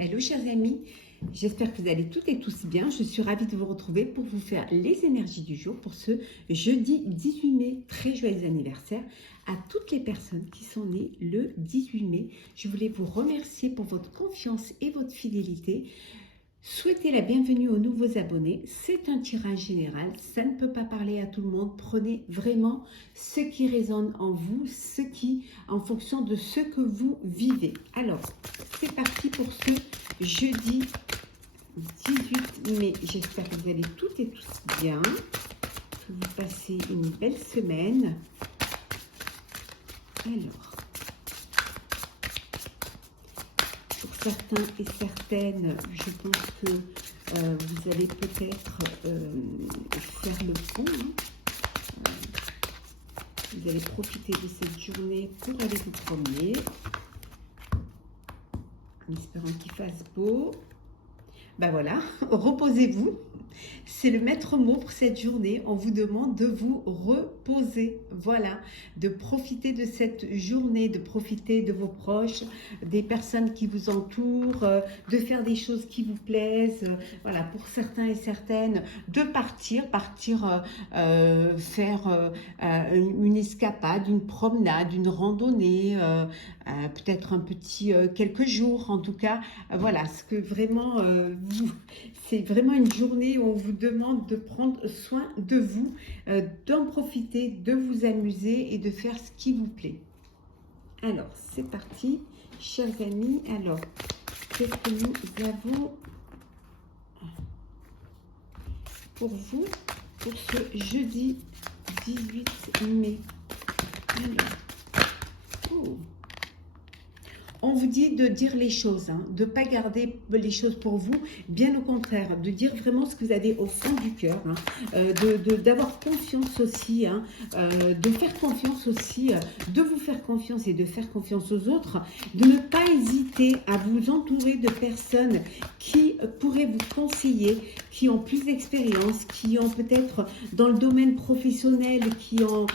Hello chers amis, j'espère que vous allez toutes et tous bien. Je suis ravie de vous retrouver pour vous faire les énergies du jour pour ce jeudi 18 mai. Très joyeux anniversaire à toutes les personnes qui sont nées le 18 mai. Je voulais vous remercier pour votre confiance et votre fidélité. Souhaitez la bienvenue aux nouveaux abonnés. C'est un tirage général, ça ne peut pas parler à tout le monde. Prenez vraiment ce qui résonne en vous, en fonction de ce que vous vivez. Alors, c'est parti pour ce jeudi 18 mai. J'espère que vous allez toutes et tous bien, que vous passez une belle semaine. Alors, pour certains et certaines, je pense que vous allez peut-être faire le pont. Vous allez profiter de cette journée pour aller vous promener. En espérant qu'il fasse beau. Ben voilà, reposez-vous. C'est le maître mot pour cette journée. On vous demande de vous reposer. Voilà, de profiter de cette journée, de profiter de vos proches, des personnes qui vous entourent, de faire des choses qui vous plaisent. Voilà, pour certains et certaines, de partir faire une escapade, une promenade, une randonnée, peut-être un petit quelques jours en tout cas. Voilà, ce que vraiment, c'est vraiment une journée où on vous demande de prendre soin de vous, d'en profiter, de vous amuser et de faire ce qui vous plaît. Alors, c'est parti, chers amis. Alors, qu'est-ce que nous avons pour vous pour ce jeudi 18 mai? Alors, on vous dit de dire les choses, de ne pas garder les choses pour vous, bien au contraire, de dire vraiment ce que vous avez au fond du cœur, d'avoir confiance aussi, de faire confiance aussi, de vous faire confiance et de faire confiance aux autres, de ne pas hésiter à vous entourer de personnes qui pourraient vous conseiller, qui ont plus d'expérience, qui ont peut-être dans le domaine professionnel, qui vont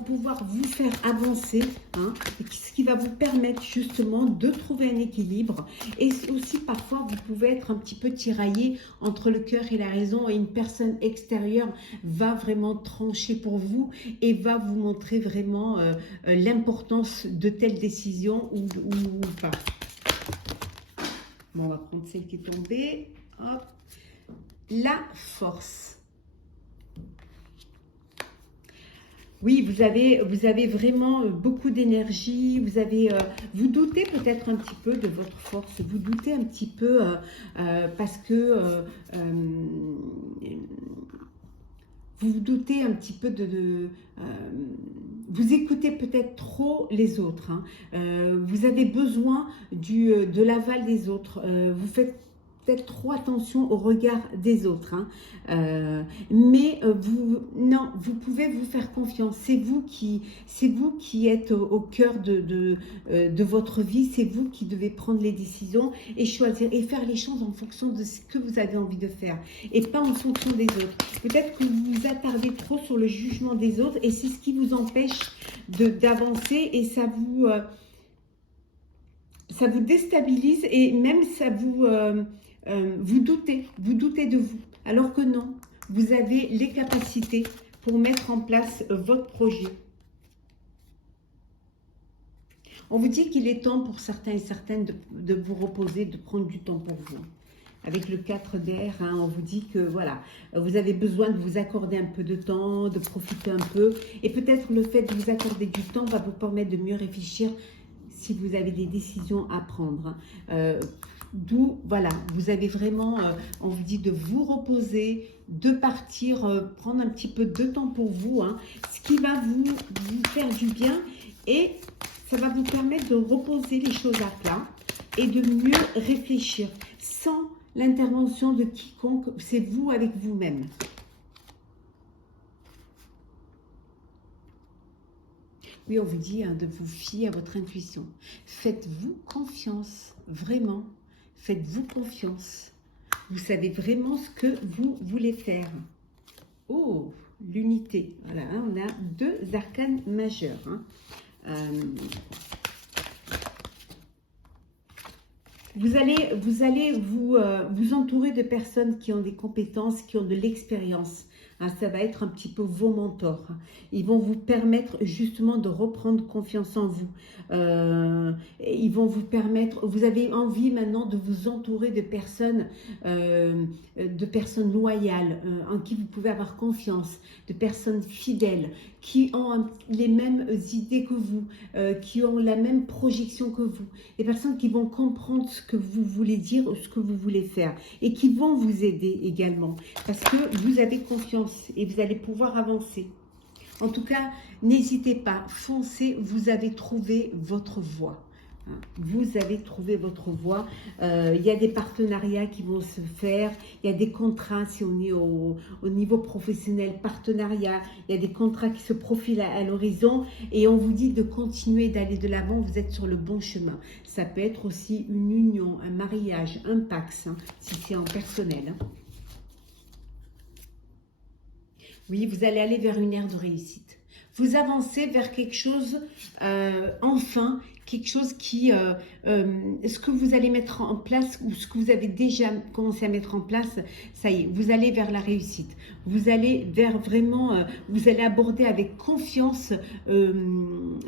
pouvoir vous faire avancer, ce qui va vous permettre justement de trouver un équilibre. Et aussi parfois vous pouvez être un petit peu tiraillé entre le cœur et la raison, et une personne extérieure va vraiment trancher pour vous et va vous montrer vraiment l'importance de telles décisions ou pas. Bon, on va prendre celle qui est tombée. Hop. La force. Oui, vous avez vraiment beaucoup d'énergie, vous doutez peut-être un petit peu de votre force, vous doutez un petit peu parce que vous doutez un petit peu vous écoutez peut-être trop les autres, vous avez besoin de l'aval des autres, vous faites peut-être trop attention au regard des autres, mais vous pouvez vous faire confiance. C'est vous qui êtes au cœur de votre vie. C'est vous qui devez prendre les décisions et choisir et faire les choses en fonction de ce que vous avez envie de faire et pas en fonction des autres. Peut-être que vous vous attardez trop sur le jugement des autres et c'est ce qui vous empêche d'avancer et ça vous déstabilise et même ça vous doutez de vous, alors que non, vous avez les capacités pour mettre en place votre projet. On vous dit qu'il est temps pour certains et certaines de vous reposer, de prendre du temps pour vous. Avec le 4 d'air, on vous dit que voilà, vous avez besoin de vous accorder un peu de temps, de profiter un peu. Et peut-être le fait de vous accorder du temps va vous permettre de mieux réfléchir si vous avez des décisions à prendre. D'où, voilà, vous avez vraiment, on vous dit de vous reposer, de partir, prendre un petit peu de temps pour vous, ce qui va vous faire du bien et ça va vous permettre de reposer les choses à plat et de mieux réfléchir sans l'intervention de quiconque, c'est vous avec vous-même. Oui, on vous dit de vous fier à votre intuition. Faites-vous confiance, vraiment. Faites-vous confiance. Vous savez vraiment ce que vous voulez faire. Oh, l'unité. Voilà, on a deux arcanes majeurs. vous entourer de personnes qui ont des compétences, qui ont de l'expérience. Hein, ça va être un petit peu vos mentors. Ils vont vous permettre justement de reprendre confiance en vous. Ils vont vous permettre, vous avez envie maintenant de vous entourer de personnes loyales, en qui vous pouvez avoir confiance, de personnes fidèles, qui ont les mêmes idées que vous, qui ont la même projection que vous, des personnes qui vont comprendre ce que vous voulez dire, ce que vous voulez faire, et qui vont vous aider également, parce que vous avez confiance et vous allez pouvoir avancer. En tout cas, n'hésitez pas, foncez, vous avez trouvé votre voie. Vous avez trouvé votre voie. Il y a des partenariats qui vont se faire. Il y a des contrats, si on est au niveau professionnel, partenariat. Il y a des contrats qui se profilent à l'horizon. Et on vous dit de continuer, d'aller de l'avant. Vous êtes sur le bon chemin. Ça peut être aussi une union, un mariage, un pax, hein, si c'est en personnel. Hein. Oui, vous allez aller vers une ère de réussite. Vous avancez vers quelque chose, enfin, quelque chose qui, ce que vous allez mettre en place ou ce que vous avez déjà commencé à mettre en place, ça y est, vous allez vers la réussite. Vous allez vers vraiment, vous allez aborder avec confiance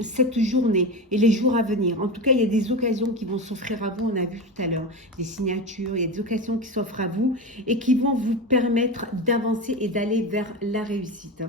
cette journée et les jours à venir. En tout cas, il y a des occasions qui vont s'offrir à vous, on a vu tout à l'heure, des signatures, il y a des occasions qui s'offrent à vous et qui vont vous permettre d'avancer et d'aller vers la réussite.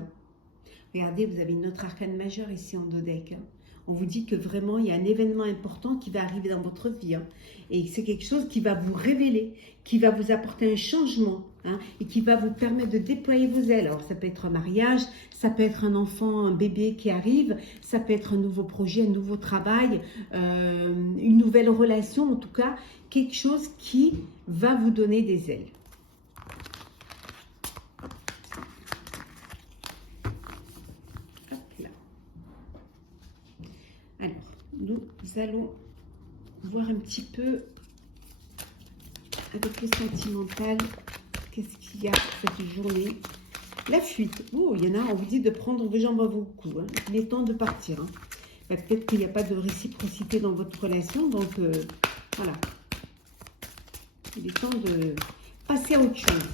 Regardez, vous avez une autre arcane majeure ici en dodec. Hein. On vous dit que vraiment, il y a un événement important qui va arriver dans votre vie. Hein. Et c'est quelque chose qui va vous révéler, qui va vous apporter un changement. Hein, et qui va vous permettre de déployer vos ailes. Alors, ça peut être un mariage, ça peut être un enfant, un bébé qui arrive, ça peut être un nouveau projet, un nouveau travail, une nouvelle relation. En tout cas, quelque chose qui va vous donner des ailes. Alors, nous allons voir un petit peu avec le sentimental, qu'est-ce qu'il y a cette journée. La fuite. Oh, il y en a, on vous dit de prendre vos jambes à vos coups. Hein. Il est temps de partir. Hein. Peut-être qu'il n'y a pas de réciprocité dans votre relation, donc voilà. Il est temps de passer à autre chose.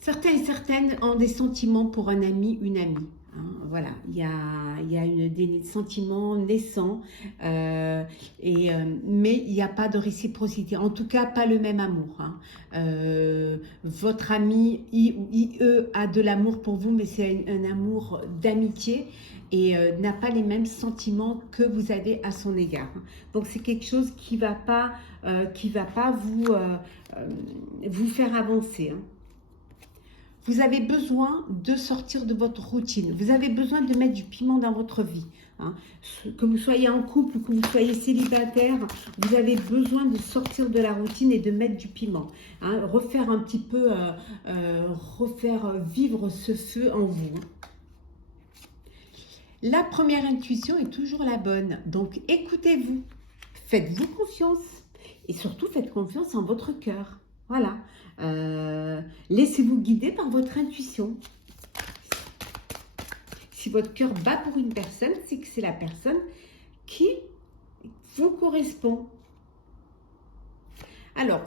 Certains et certaines ont des sentiments pour un ami, une amie. Hein, voilà, il y a des sentiments naissants, mais il n'y a pas de réciprocité. En tout cas, pas le même amour. Hein. Votre ami, il ou IE a de l'amour pour vous, mais c'est un amour d'amitié et n'a pas les mêmes sentiments que vous avez à son égard. Donc, c'est quelque chose qui va pas vous faire avancer. Hein. Vous avez besoin de sortir de votre routine. Vous avez besoin de mettre du piment dans votre vie. Hein. Que vous soyez en couple, que vous soyez célibataire, vous avez besoin de sortir de la routine et de mettre du piment. Hein. Refaire un petit peu, refaire vivre ce feu en vous. La première intuition est toujours la bonne. Donc, écoutez-vous. Faites-vous confiance. Et surtout, faites confiance en votre cœur. Voilà. Laissez-vous guider par votre intuition. Si votre cœur bat pour une personne, c'est que c'est la personne qui vous correspond. Alors,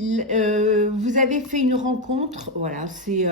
vous avez fait une rencontre, voilà, c'est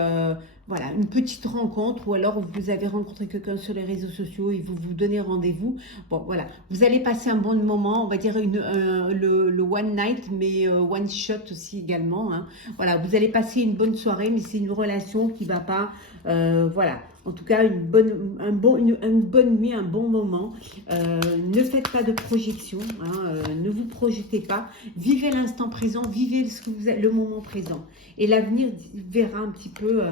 voilà, une petite rencontre, ou alors vous avez rencontré quelqu'un sur les réseaux sociaux et vous vous donnez rendez-vous. Bon, voilà, vous allez passer un bon moment, on va dire le one night, mais one shot aussi également. Hein. Voilà, vous allez passer une bonne soirée, mais c'est une relation qui va pas, voilà. En tout cas, une bonne nuit, un bon moment. Ne faites pas de projection, hein, ne vous projetez pas. Vivez l'instant présent, vivez ce que vous êtes, le moment présent. Et l'avenir verra un petit peu,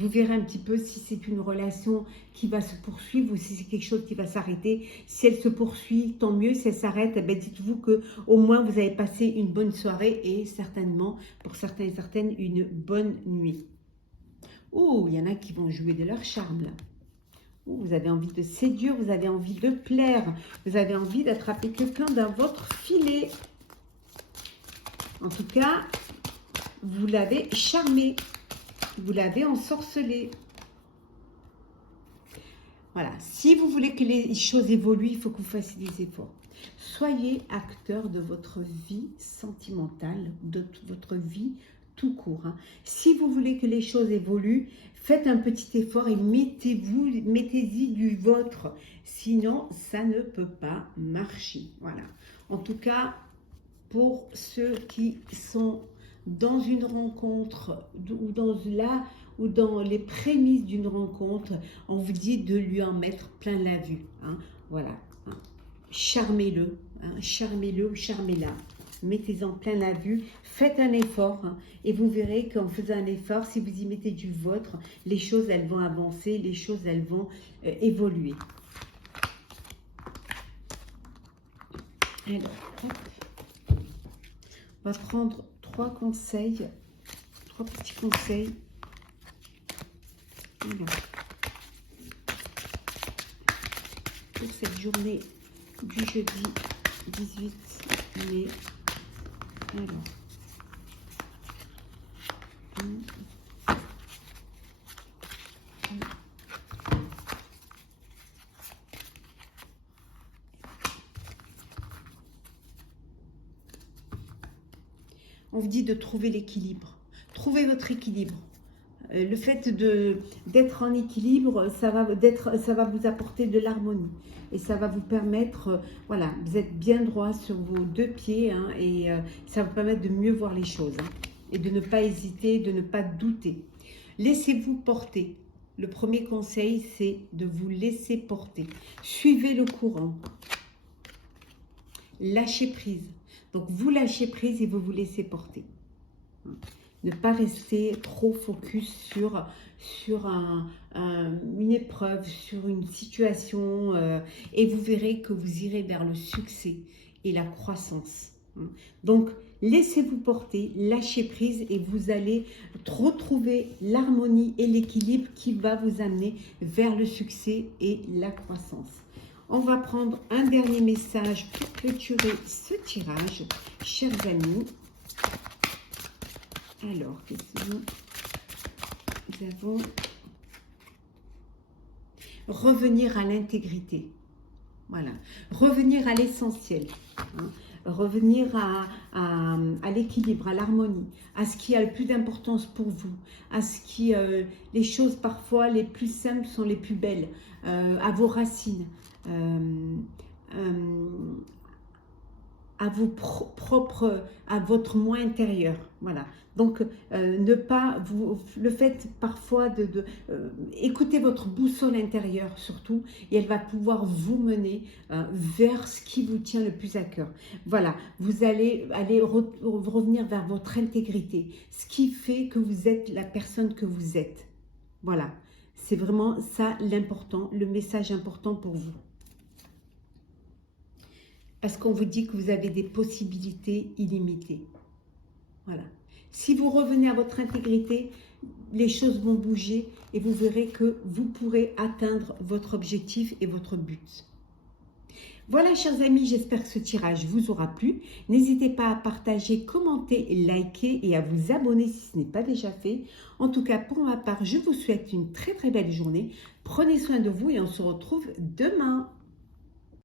vous verrez un petit peu si c'est une relation qui va se poursuivre ou si c'est quelque chose qui va s'arrêter. Si elle se poursuit, tant mieux. Si elle s'arrête, eh bien, dites-vous que au moins vous avez passé une bonne soirée et certainement, pour certains et certaines, une bonne nuit. Oh, il y en a qui vont jouer de leur charme là. Oh, vous avez envie de séduire, vous avez envie de plaire, vous avez envie d'attraper quelqu'un dans votre filet. En tout cas, vous l'avez charmé, vous l'avez ensorcelé. Voilà, si vous voulez que les choses évoluent, il faut que vous fassiez des efforts. Soyez acteur de votre vie sentimentale, de votre vie tout court. Hein. Si vous voulez que les choses évoluent, faites un petit effort et mettez-y du vôtre. Sinon, ça ne peut pas marcher. Voilà. En tout cas, pour ceux qui sont dans une rencontre ou dans les prémices d'une rencontre, on vous dit de lui en mettre plein la vue. Hein. Voilà. Hein. Charmez-le. Hein. Charmez-le ou charmez-la. Mettez-en plein la vue. Faites un effort. Hein. Et vous verrez qu'en faisant un effort, si vous y mettez du vôtre, les choses, elles vont avancer. Les choses, elles vont évoluer. Alors, hop. On va prendre 3 conseils, 3 petits conseils. Alors, pour cette journée du jeudi 18 mai. Alors, on vous dit de trouver l'équilibre. Trouvez votre équilibre. Le fait d'être en équilibre, ça va vous apporter de l'harmonie. Et ça va vous permettre, voilà, vous êtes bien droit sur vos 2 pieds. Hein, et ça va vous permettre de mieux voir les choses. Hein, et de ne pas hésiter, de ne pas douter. Laissez-vous porter. Le premier conseil, c'est de vous laisser porter. Suivez le courant. Lâchez prise. Donc, vous lâchez prise et vous vous laissez porter. Ne pas rester trop focus sur une épreuve, sur une situation. Et vous verrez que vous irez vers le succès et la croissance. Donc, laissez-vous porter, lâchez prise et vous allez retrouver l'harmonie et l'équilibre qui va vous amener vers le succès et la croissance. On va prendre un dernier message pour clôturer ce tirage, chers amis. Alors, qu'est-ce que nous avons? Revenir à l'intégrité. Voilà. Revenir à l'essentiel. Hein. Revenir à l'équilibre, à l'harmonie, à ce qui a le plus d'importance pour vous, à ce qui, les choses parfois les plus simples sont les plus belles, à vos racines, à vos propres, à votre moi intérieur, voilà. Donc, ne pas le fait parfois écouter votre boussole intérieure surtout, et elle va pouvoir vous mener vers ce qui vous tient le plus à cœur. Voilà, vous allez revenir vers votre intégrité, ce qui fait que vous êtes la personne que vous êtes. Voilà, c'est vraiment ça l'important, le message important pour vous. Parce qu'on vous dit que vous avez des possibilités illimitées. Voilà. Si vous revenez à votre intégrité, les choses vont bouger et vous verrez que vous pourrez atteindre votre objectif et votre but. Voilà, chers amis, j'espère que ce tirage vous aura plu. N'hésitez pas à partager, commenter, liker et à vous abonner si ce n'est pas déjà fait. En tout cas, pour ma part, je vous souhaite une très très belle journée. Prenez soin de vous et on se retrouve demain.